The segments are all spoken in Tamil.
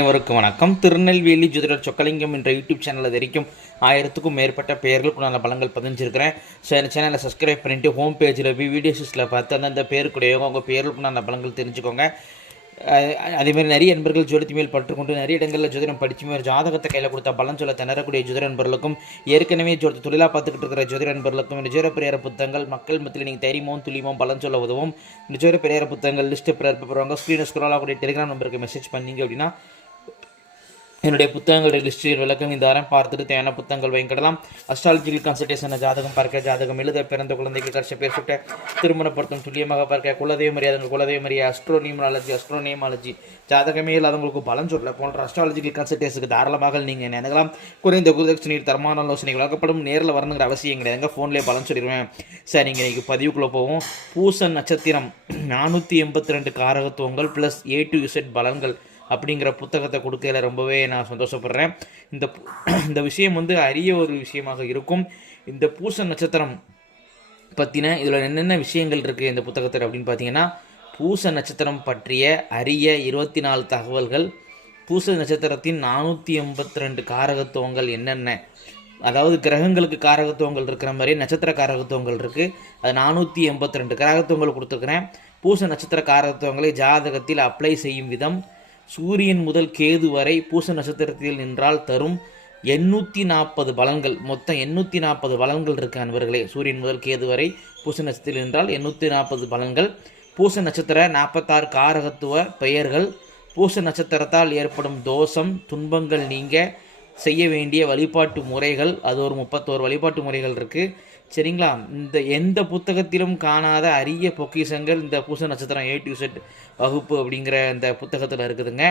அனைவருக்கும் வணக்கம். திருநெல்வேலி ஜோதிடர் சொக்கலிங்கம் என்ற யூடியூப் சேனலில் வரைக்கும் 1000க்கும் மேற்பட்ட பெயர்களுக்கு நான் பலங்கள் பதிஞ்சிருக்கிறேன். ஸோ இந்த சேனலை சப்ஸ்கிரைப் பண்ணிவிட்டு ஹோம் பேஜில் போய் வீடியோஸில் பார்த்து அந்தந்த பேருக்குடையவங்க உங்கள் பேர்களுக்கு நான் பலங்கள் தெரிஞ்சுக்கோங்க. அதேமாதிரி நிறைய நண்பர்கள் ஜோதிட மேல் பற்றுக்கொண்டு நிறைய இடங்களில் ஜோதிடம் படித்து ஜாதகத்தை கையில் கொடுத்தா பலன் சொல்ல திணறக்கூடிய ஜோதிட நண்பர்களுக்கும் ஏற்கனவே தொழிலாக பார்த்துக்கிட்டு இருக்கிற ஜோதிட நண்பர்களுக்கும் இந்த ஜோதிட பெரியார புத்தகங்கள் மக்கள் மத்தியில் நீங்கள் தைரியமும் துல்லியமும் பலன் சொல்ல உதவும். இந்த ஜோதிட பெரியார புத்தகங்கள் லிஸ்ட்டு பிறப்பவங்க ஸ்க்ரீனை ஸ்க்ரோல் ஆகக்கூடிய டெலிகிராம் நம்பருக்கு மெசேஜ் பண்ணிங்க அப்படின்னா என்னுடைய புத்தகங்களுடைய லிஸ்ட் விளக்கம் இந்த வாரம் பார்த்துட்டு தேவையான புத்தகங்கள் வாங்கிக்கிடலாம். அஸ்ட்ராலஜிக்கல் கன்சல்டேஷன் ஜாதகம் பார்க்க, ஜாதகம் எழுத, பிறந்த குழந்தைக்கு கர்ஷ பேர் சுட்ட, திருமணப்படுத்தும் துல்லியமாக பார்க்க, குலதெய்வ மரியாதை, குலதெய்வ மரியாதை, அஸ்ட்ரோனியமாலஜி, ஜாதகமே இல்லாதவங்களுக்கு பலன் சொல்ல போன்ற அஸ்ட்ராலஜிக்கல் கன்சல்டேஷனுக்கு தாராளமாக நீங்கள் நினைக்கலாம். குறைந்த குருதட்சணையில் தரமான ஆலோசனைகள் வழங்கப்படும். நேரில் வரணுங்கிற அவசியம் கிடையாதுங்க, ஃபோன்லேயே பலன் சொல்லிடுவேன். சார் நீங்கள் இன்றைக்கி பதிவுக்குள்ளே போவோம். பூச நட்சத்திரம் 482 காரகத்துவங்கள் ப்ளஸ் A to Z பலன்கள் அப்படிங்கிற புத்தகத்தை கொடுக்கையில் ரொம்பவே நான் சந்தோஷப்படுறேன். இந்த விஷயம் அரிய ஒரு விஷயமாக இருக்கும். இந்த பூச நட்சத்திரம் பற்றின இதில் என்னென்ன விஷயங்கள் இருக்குது இந்த புத்தகத்தில் அப்படின்னு பார்த்தீங்கன்னா, பூச நட்சத்திரம் பற்றிய அரிய 24 தகவல்கள், பூச நட்சத்திரத்தின் 482 காரகத்துவங்கள் என்னென்ன, அதாவது கிரகங்களுக்கு காரகத்துவங்கள் இருக்கிற மாதிரி நட்சத்திர காரகத்துவங்கள் இருக்குது. அது 482 காரகத்துவங்கள் கொடுத்துருக்குறேன். பூச நட்சத்திர காரகத்துவங்களை ஜாதகத்தில் அப்ளை செய்யும் விதம், சூரியன் முதல் கேது வரை பூச நட்சத்திரத்தில் நின்றால் தரும் 840 பலன்கள், மொத்தம் 840 பலன்கள் இருக்கு அன்பர்களே. சூரியன் முதல் கேது வரை பூச நட்சத்திரத்தில் நின்றால் 840 பலன்கள். பூச நட்சத்திர 46 காரகத்துவ பெயர்கள், பூச நட்சத்திரத்தால் ஏற்படும் தோஷம் துன்பங்கள் நீங்க செய்ய வேண்டிய வழிபாட்டு முறைகள், அது ஒரு 31 வழிபாட்டு முறைகள் இருக்குது. சரிங்களா? இந்த எந்த புத்தகத்திலும் காணாத அரிய பொக்கிஷங்கள் இந்த பூச நட்சத்திரம் A to Z வகுப்பு அப்படிங்கிற இந்த புத்தகத்தில் இருக்குதுங்க.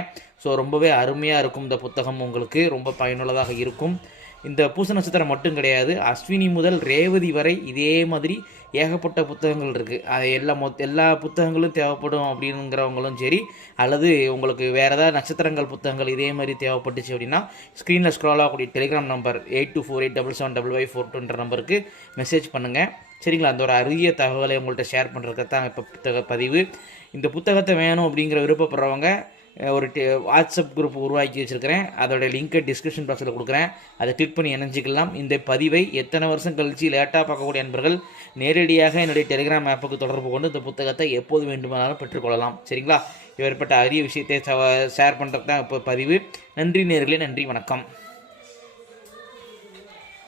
ஸோ ரொம்பவே அருமையாக இருக்கும். இந்த புத்தகம் உங்களுக்கு ரொம்ப பயனுள்ளதாக இருக்கும். இந்த பூச நட்சத்திரம் மட்டும் கிடையாது, அஸ்வினி முதல் ரேவதி வரை இதே மாதிரி ஏகப்பட்ட புத்தகங்கள் இருக்குது. அது எல்லா புத்தகங்களும் தேவைப்படும் அப்படிங்கிறவங்களும் சரி, அல்லது உங்களுக்கு வேறு ஏதாவது நட்சத்திரங்கள் புத்தகங்கள் இதே மாதிரி தேவைப்பட்டுச்சு அப்படின்னா ஸ்க்ரீனில் ஸ்க்ரால் ஆகக்கூடிய டெலிகிராம் நம்பர் 8248775542 நம்பருக்கு மெசேஜ் பண்ணுங்கள். சரிங்களா? அந்த ஒரு அரிய தகவலை உங்கள்கிட்ட ஷேர் பண்ணுறதுக்கு தான் இப்போ புத்தக பதிவு. இந்த புத்தகத்தை வேணும் அப்படிங்கிற விருப்பப்படுறவங்க ஒரு வாட்ஸ்அப் குரூப் உருவாக்கி வச்சுருக்கிறேன். அதோடய லிங்க்கை டிஸ்கிரிப்ஷன் பாக்ஸில் கொடுக்குறேன். அதை கிளிக் பண்ணி இணைஞ்சிக்கலாம். இந்த பதிவை எத்தனை வருஷம் கழித்து லேட்டாக பார்க்கக்கூடிய நண்பர்கள் நேரடியாக என்னுடைய டெலிகிராம் ஆப்புக்கு தொடர்பு கொண்டு இந்த புத்தகத்தை எப்போது வேண்டுமானாலும் பெற்றுக்கொள்ளலாம். சரிங்களா? இவர்பட்ட அரிய விஷயத்தை ஷேர் பண்ணுறது தான் இப்போ பதிவு. நன்றி நேயர்களே, நன்றி, வணக்கம்.